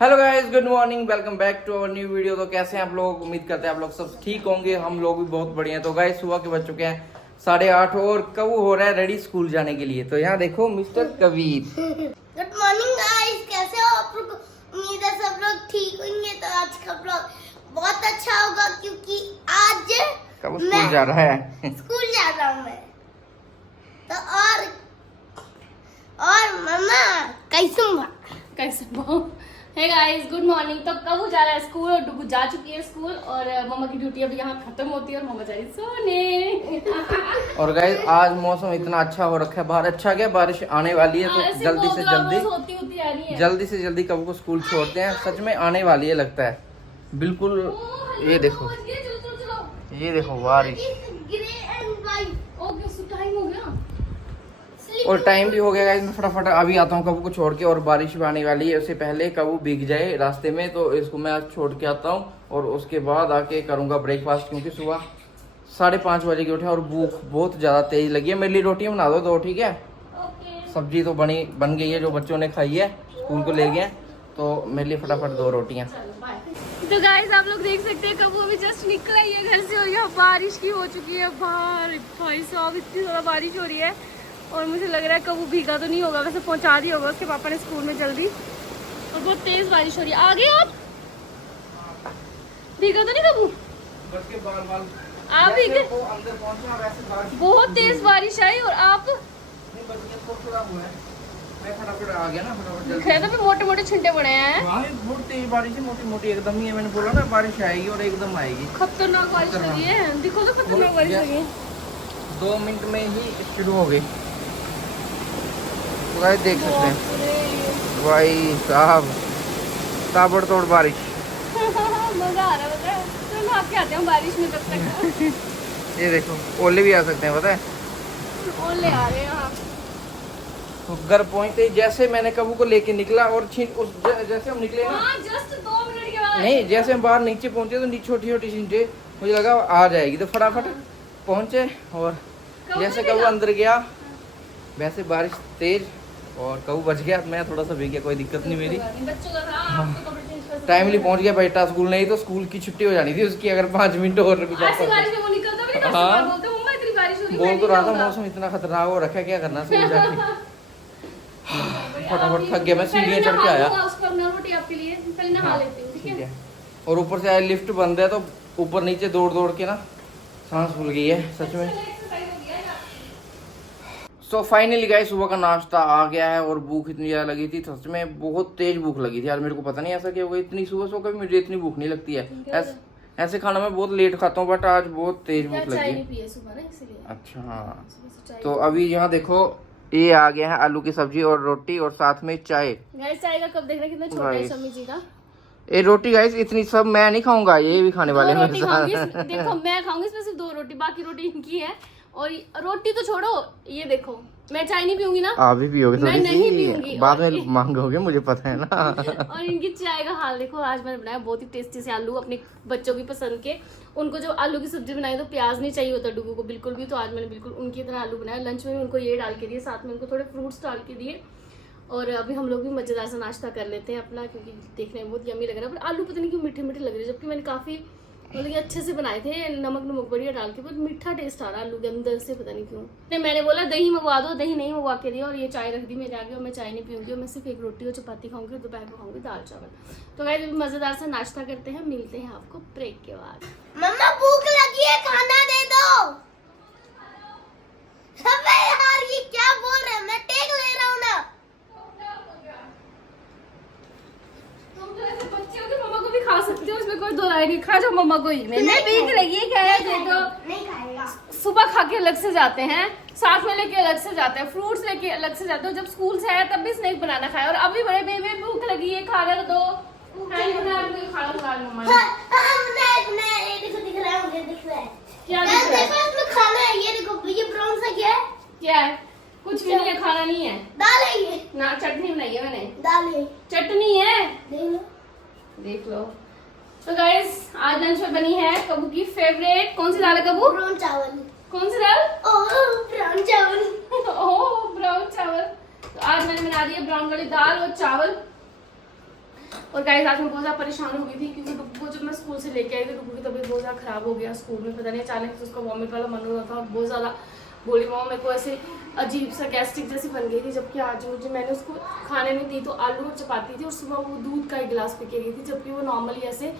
Hello guys, good morning, welcome back to our new video. तो कैसे हैं आप लोग? उम्मीद करते हैं आप लोग सब ठीक होंगे। हम लोग भी बहुत बढ़िया हैं। तो गाइस सुबह के बज चुके हैं 8:30 और कबू हो रहा है रेडी स्कूल जाने के लिए। तो यहाँ देखो mister Kabir. Good morning guys, कैसे हो आप लोग? उम्मीद है सब लोग ठीक होंगे। तो आज का ब्लॉग बहुत अच्छा होगा क्योंकि आज कबू स्कूल जा रहा है। स्कूल जा रहा हूँ मैं। तो और मम्मा कैसे हे गाइस, गुड मॉर्निंग। तो कबू जा रहा है स्कूल और डुगू जा चुकी है स्कूल और मम्मा की ड्यूटी अभी यहाँ खत्म होती है और मम्मा जा रही है सोने। और गाइस आज मौसम इतना अच्छा हो रखा है बाहर। अच्छा क्या बारिश आने वाली है, तो जल्दी से जल्दी कबू को स्कूल छोड़ते हैं। सच में आने वाली है लगता है बिल्कुल। ये देखो बारिश टाइम हो गया और टाइम भी हो गया गाइस। मैं फटाफट अभी आता हूँ कबू को छोड़ के। और बारिश भी आने वाली है, उससे पहले कबू भीग जाए रास्ते में, तो इसको मैं आज छोड़ के आता हूँ और उसके बाद आके करूँगा ब्रेकफास्ट। क्योंकि सुबह 5:30 बजे के उठे और भूख बहुत ज़्यादा तेज लगी है। मेरे लिए रोटियाँ बना दो 2, ठीक है? सब्जी तो बन गई है, जो बच्चों ने खाई है स्कूल को ले गए, तो मेरे लिए फटाफट 2 रोटियाँ। तो गाइस आप लोग देख सकते हैं कबू अभी जस्ट निकला ही है घर से और यहाँ बारिश की हो चुकी है बाहर। भाई साहब इतनी ज़्यादा बारिश हो रही है और मुझे लग रहा है कबू भीगा तो नहीं होगा, वैसे पहुंचा दिया होगा उसके पापा ने स्कूल में जल्दी। और बहुत तेज बारिश हो रही है। आगे आप भीगा तो नहीं कबू? आप भीगे? बहुत तेज बारिश आई और आप आ गया ना फटाफट। खेतों पे मोटे मोटे छिंटे पड़े हैं। बहुत तेज बारिश है, मोटी एकदम ही है। मैंने बोला ना बारिश आएगी और एकदम आएगी। खतरनाक बारिश हो रही है, देखो तो खतरनाक बारिश हो रही है। 2 मिनट में ही शुरू हो गई। तो गाइस देख सकते हैं भाई साहब ताबड़तोड़ बारिश। मजा आ रहा है, तो हम आपके आते हैं बारिश में तब तक। ये देखो ओले भी आ सकते हैं, पता है? ओले आ रहे हैं यहाँ। तो घर पहुंचते जैसे मैंने कबू को लेके निकला और जैसे हम निकले ना, जस्ट 2 मिनट के बाद नहीं जैसे हम बाहर नीचे पहुंचे तो छोटी छोटी छींटे मुझे लगा आ जाएगी, तो फटाफट पहुंचे। और जैसे कबू अंदर गया वैसे बारिश तेज और कबू बच गया। मैं थोड़ा सा भीग गया, कोई दिक्कत नहीं मेरी। बच्चों का था, आपको कपड़े चेंज कर सकते टाइमली पहुंच गया बेटा स्कूल। नहीं तो स्कूल की छुट्टी हो जानी थी उसकी, अगर 5 मिनट और रुक हैं। ऐसी जाता। बारिश में वो निकलता भी नहीं, हाँ। बोलते मम्मा इतनी बारिश हो रही है। बोल तो रहा था मौसम इतना खतरनाक हो रखा है, क्या करना स्कूल जाके। फटाफट थक गया, मैं सीढ़ियाँ चढ़ के आया। उसको ना रोटी आपके लिए पहले नहा लेती हूँ, ठीक है? और ऊपर से लिफ्ट बंद है, तो ऊपर नीचे दौड़ के ना सांस फूल गई है सच में। सो फाइनली गाइस सुबह का नाश्ता आ गया है और भूख इतनी ज़्यादा लगी थी, सच में बहुत तेज भूख लगी थी आज मेरे को। पता नहीं ऐसा क्या होगा, इतनी सुबह कभी मुझे इतनी भूख नहीं लगती है। ऐसे खाना मैं बहुत लेट खाता हूँ, बट आज बहुत तेज भूख लगी है। अच्छा हाँ, तो अभी यहाँ देखो ये आ गया है आलू की सब्जी और रोटी और साथ में चाय। चाय का कप देखना कितना छोटा है शम्मी जी का। ये रोटी गाइस इतनी सब मैं नहीं खाऊंगा, ये भी खाने वाले हैं। देखो मैं खाऊंगी इसमें सिर्फ 2 रोटी, बाकी रोटी इनकी है। और रोटी तो छोड़ो, ये देखो मैं चाय नहीं पीऊंगी ना। आप भी पियोगे? मैं नहीं पीऊंगी, बाद में मांगोगे, मुझे पता है ना। और इनकी चाय का हाल देखो। आज मैंने बनाया बहुत ही टेस्टी से आलू, अपने बच्चों की पसंद के। उनको जो आलू की सब्जी बनाई तो प्याज नहीं चाहिए होता डुगू को बिल्कुल भी, तो आज मैंने बिल्कुल उनकी तरह आलू बनाया। लंच में उनको ये डाल के दिए, साथ में उनको थोड़े फ्रूट्स डाल के दिए। और अभी हम लोग भी मजेदार सा नाश्ता कर लेते हैं अपना, क्योंकि देखने में बहुत यम्मी लग रहा है। पर आलू पता नहीं क्यों मीठे मीठे लग रहे हैं, जबकि मैंने काफी मतलब अच्छे से बनाए थे, नमक बढ़िया डाल के, बहुत मीठा टेस्ट आ रहा है आलू के अंदर से, पता नहीं क्यों। मैंने बोला दही मंगवा दो, दही नहीं मंगवा के दिया और ये चाय रख दी मेरे आगे। और मैं चाय नहीं पीऊंगी और मैं सिर्फ एक रोटी और चपाती खाऊंगी और दोपहर को खाऊंगी दाल चावल। तो गाइस अभी मजेदार सा नाश्ता करते हैं, मिलते हैं आपको ब्रेक के बाद। मम्मा भूख लगी है, खाना दे दो। अबे यार ये क्या बोल रहे हैं, मैं टेक ले रहा हूँ ना। बच्चे हो तो मम्मा को भी खा सकते हो, उसमें कोई दो राय नहीं। खा जाओ मम्मा को ही। मैंने भीख लगी है, क्या है दे दो। नहीं खाएगा। सुबह खा के अलग से जाते हैं, साथ में लेके अलग से जाते हैं, फ्रूट्स लेके अलग से जाते हो। जब स्कूल से आया तब भी स्नैक बनाना खाया और अभी बड़े बेबे भूख लगी है, खा कर दो। ये देखो दिख रहा है, मुझे दिख रहा है। क्या दिख रहा है? देखो इसमें खाना है, ये देखो ये ब्राउन सा क्या है? क्या है? कुछ भी नहीं है, खाना नहीं है। दाल है ये। ना चटनी बनाई है मैंने। दाल है। चटनी है, देख लो। तो गाइस आज लंच में बनी है कबू की फेवरेट। कौन सी दाल है कबू? ब्राउन चावल। कौन सी दाल? ब्राउन चावल। ओह ब्राउन चावल। तो आज मैंने बना दिया ब्राउन वाली दाल और चावल। और गाइस आज मैं बहुत ज़्यादा परेशान हो गई थी क्योंकि डुग्गू को जब मैं स्कूल से लेके आई थी डुग्गू की तबीयत बहुत ज़्यादा खराब हो गया स्कूल में, पता नहीं अचानक से उसका वॉमिट वाला मन हो रहा था और बहुत ज़्यादा बोली मामा मेरे को ऐसे अजीब सा गैस्ट्रिक जैसी बन गई थी। जबकि आज मुझे मैंने उसको खाने नहीं दी तो आलू और चपाती थी और सुबह वो दूध का एक गिलास पी के गई थी, जबकि वो नॉर्मली ऐसे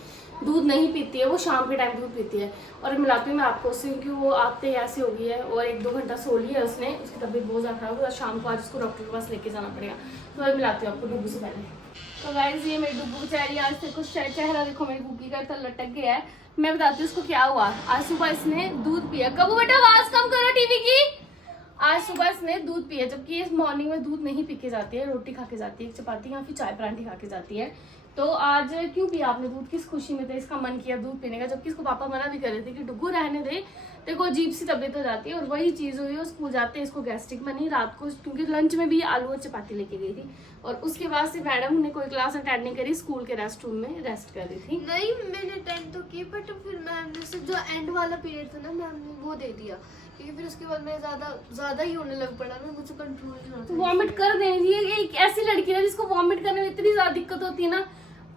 दूध नहीं पीती है, वो शाम के टाइम दूध पीती है। और मिलाती हूँ मैं आपको उससे क्योंकि वो आते ही ऐसे हो गई है और 1-2 घंटा सो ली है उसने, उसकी तबीयत बहुत ज़्यादा खराब है। शाम को आज उसको डॉक्टर के पास लेके जाना पड़ेगा, तो मैं मिलाती हूँ आपको डुग्गू से पहले। तो गाइस ये मेरी डुग्गू बेचारी आज से कुछ चेहरा देखो मेरी गुग्गी का इतना लटक गया है। मैं बताती हूँ उसको क्या हुआ। आज सुबह इसने दूध पिया, कबू बेटा आवाज कम करो टीवी की। आज सुबह इसने दूध पिया, जबकि इस मॉर्निंग में दूध नहीं पी के जाती है, रोटी खा के जाती है, चपाती या फिर चाय परांठी खा के जाती है। तो आज क्यों पिया आपने दूध, किस खुशी में थे, इसका मन किया दूध पीने का, जबकि इसको पापा मना भी कर रहे थे कि डुग्गू रहने दे, देखो अजीब सी तबीयत हो जाती है। और वही चीज़ हुई, वो स्कूल जाते हैं इसको गैस्ट्रिक बनी रात को, क्योंकि लंच में भी आलू और चपाती लेके गई थी। और उसके बाद से मैडम ने कोई क्लास अटेंड नहीं करी, स्कूल के रेस्ट रूम में रेस्ट कर रही थी। नहीं मैंने अटेंड तो की, बट फिर मैम ने सिर्फ जो एंड वाला पीरियड था ना मैम ने वो दे दिया, क्योंकि फिर उसके बाद मैं ज्यादा ही होने लग पड़ा, मैं मुझे कंट्रोल नहीं होता। वॉमिट कर देनी चाहिए। एक ऐसी लड़की है जिसको वॉमिट करने में इतनी ज्यादा दिक्कत होती है ना,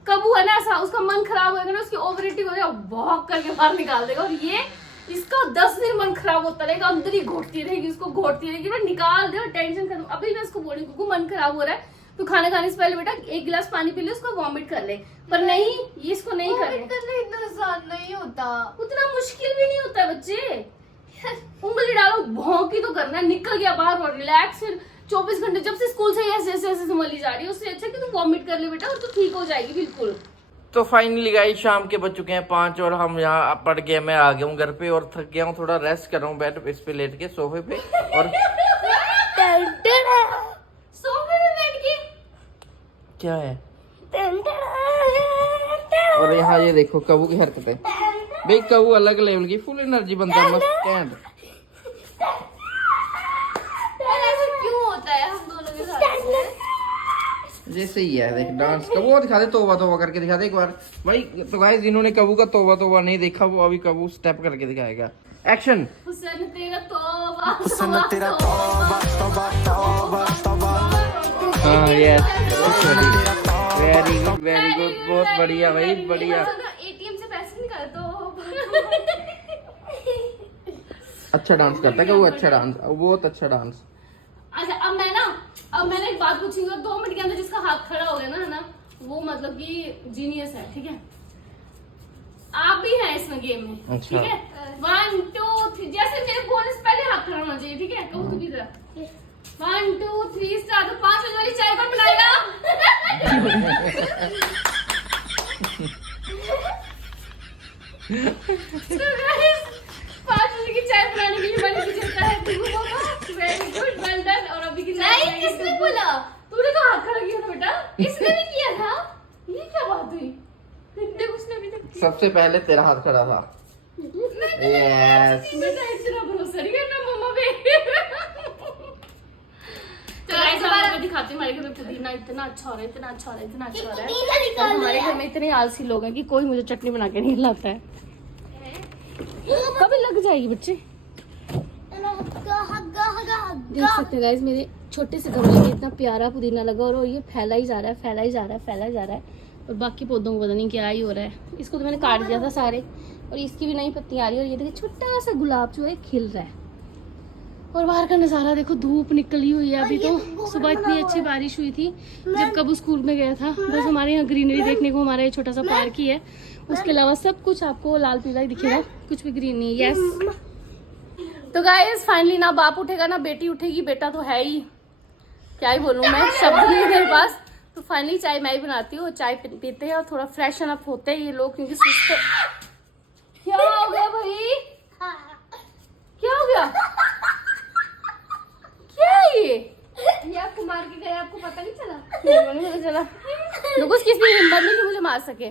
कबू है ना ऐसा, उसका मन खराब होगा ना, उसकी ओवरिटी हो जाएगा, भौंक करके बाहर निकाल देगा। और ये इसका 10 दिन मन खराब होता रहेगा, अंदर ही घोटती रहेगी, उसको घोटती रहेगी, मैं निकाल दे और टेंशन खत्म। अभी मैं उसको बोली कुकू मन खराब हो रहा है तो खाना खाने से पहले बेटा 1 गिलास पानी पी ले, उसको वॉमिट कर ले, पर नहीं ये इसको नहीं करे। इतना आसान नहीं होता, उतना मुश्किल भी नहीं होता है बच्चे, उंगली डालो भौंकी तो करना है, निकल गया बाहर और रिलैक्स। फिर 24 घंटे जब से स्कूल से ऐसे ऐसे ऐसे संभाली जा रही है, उससे अच्छा कि तुम वॉमिट कर ले बेटा और तो ठीक हो जाएगी बिल्कुल। तो फाइनली गाइस शाम के बज चुके हैं 5 और हम यहाँ पड़ गए, मैं आ गया हूँ घर पे और थक गया हूँ, थोड़ा रेस्ट कर रहा हूँ बेड इस पे लेट के सोफे पे। और सोफे में बैठ के क्या है, और यहाँ ये देखो कबू की हरकतें, भाई कबू अलग लेवल की फुल एनर्जी बनता है, मस्त कैंड। ऐसा क्यों होता है हम दोनों के साथ? जैसे ही है देख डांस कबू दिखा दे, तोबा तोबा करके दिखा दे एक बार भाई। तो गाइस जिन्होंने कबू का तोबा तोबा नहीं देखा वो अभी कबू स्टेप करके दिखाएगा। एक्शन। हुसैन तेरा तौबा हुस्न तेरा तौबा तौबा तौबा तौबा। हाँ यस वेरी गुड बहुत बढ़िया भाई बढ़िया। एटीएम से पैसे निकाल दो। अच्छा डांस करता है कबू, अच्छा डांस, बहुत अच्छा डांस। अच्छा अब मैं ना एक बात पूछूंगी और 2 मिनट के अंदर जिसका हाथ खड़ा हो गया ना है ना, वो मतलब कि जीनियस है, ठीक है। आप भी हैं इसमें गेम में, अच्छा। ठीक है। 1 2 3 जैसे मेरे बोलने से पहले हाथ खड़ा होना चाहिए, ठीक है। कहूँ भी जरा 1 2 3 स्टार्ट। तो 5 बजे वाली चाय कौन बनाएगा? 5 बजे की चाय बनाने के लिए मैंने मुझे वेरी गुड वेल डन। और अभी की नहीं किसने बोला? तूने तो हाथ खड़ा किया था बेटा, इसने भी किया था, ये क्या बात हुई? देख उसने भी तक सबसे पहले तेरा हाथ खड़ा था। यस बेटा इतना भरोसा नहीं करना मम्मा पे। तो गाइस अब मैं दिखाती हूँ हमारे घर में पुदीना इतना अच्छा हो रहा है, इतना अच्छा हो रहा है, इतना अच्छा हो रहा है। और हमारे घर में इतने आलसी लोग हैं कि कोई मुझे चटनी बना के नहीं लाता है। कभी लग जाएगी बच्चे। देख सकते हैं गाइस मेरे छोटे से गमले में इतना प्यारा पुदीना लगा और ये फैला ही जा रहा है, फैला ही जा रहा है, फैला ही जा रहा है। और बाकी पौधों को पता नहीं क्या ही हो रहा है। इसको तो मैंने काट दिया था सारे और इसकी भी नई पत्तियां आ रही है। और ये देखिए छोटा सा गुलाब जो है खिल रहा है। और बाहर का नज़ारा देखो, धूप निकली हुई है अभी। तो सुबह इतनी अच्छी बारिश हुई थी जब कबू स्कूल में गया था। बस हमारे यहाँ ग्रीनरी देखने को हमारा ये छोटा सा पार्क ही है, उसके अलावा सब कुछ आपको लाल पीला ही दिखेगा, कुछ भी ग्रीन नहीं। यस तो गाइस फाइनली ना बाप उठेगा ना बेटी उठेगी, बेटा तो है ही, क्या ही बोलूँ मैं, शब्द नहीं है मेरे पास। तो फाइनली चाय मैं ही बनाती हूँ, चाय पीते हैं और थोड़ा फ्रेशन अप होते हैं ये लोग, क्योंकि सुस्त। क्या हो गया भाई, क्या हो गया, क्या है ये आपको मार के गए, आपको पता नहीं चला? नहीं पता चला, लोगों की इसमें हिम्मत नहीं कि मुझे मार सके।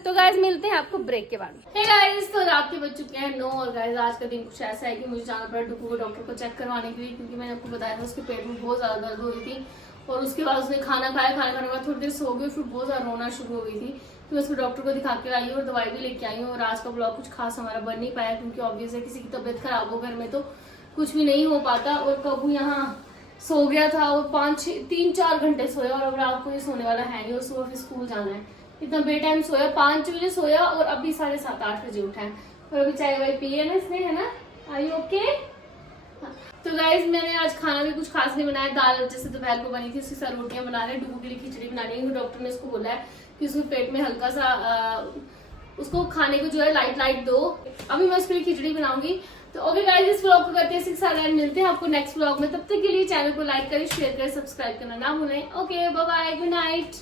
तो गाइस मिलते हैं आपको ब्रेक के बाद। हे गाइस तो रात के बज चुके हैं 9 और गाइस आज का दिन कुछ ऐसा है कि मुझे जाना पड़ा डुगू को डॉक्टर को चेक करवाने के लिए, क्योंकि मैंने आपको बताया था उसके पेट में बहुत ज्यादा दर्द हो रही थी। और उसके बाद उसने खाना खाया, खाने के बाद थोड़ी देर सो गई, फिर बहुत ज्यादा रोना शुरू हो गई थी। तो मैं उसको डॉक्टर को दिखा के आई और दवाई भी लेके आई हूँ। और आज का ब्लॉग कुछ खास हमारा बन नहीं पाया, क्योंकि ऑब्वियस है किसी की तबीयत खराब हो घर में तो कुछ भी नहीं हो पाता। और कबू यहाँ सो गया था और 3-4 घंटे सोया, और अब रात को ये सोने वाला है नहीं और सुबह फिर स्कूल जाना है। इतना बे टाइम सोया, 5 बजे सोया और अभी 7:30-8 बजे उठा है। और अभी चाय वाय पी है ना इसने, है ना? Are you okay? तो गाइज मैंने आज खाना भी कुछ खास नहीं बनाया, दाल जैसे दोपहर को बनी थी उसकी सारी रोटियां बना रहे, डुगू के लिए खिचड़ी बना रही हूँ। डॉक्टर ने इसको बोला है कि उसमें पेट में हल्का सा उसको खाने को जो है लाइट दो। अभी मैं उसके लिए खिचड़ी बनाऊंगी। तो ओके गाइज, इस व्लॉग को करते हैं 6 मिलते हैं आपको नेक्स्ट व्लॉग में। तब तक के लिए चैनल को लाइक करें, शेयर करें, सब्सक्राइब करना ना भूलें। Okay bye bye, good night.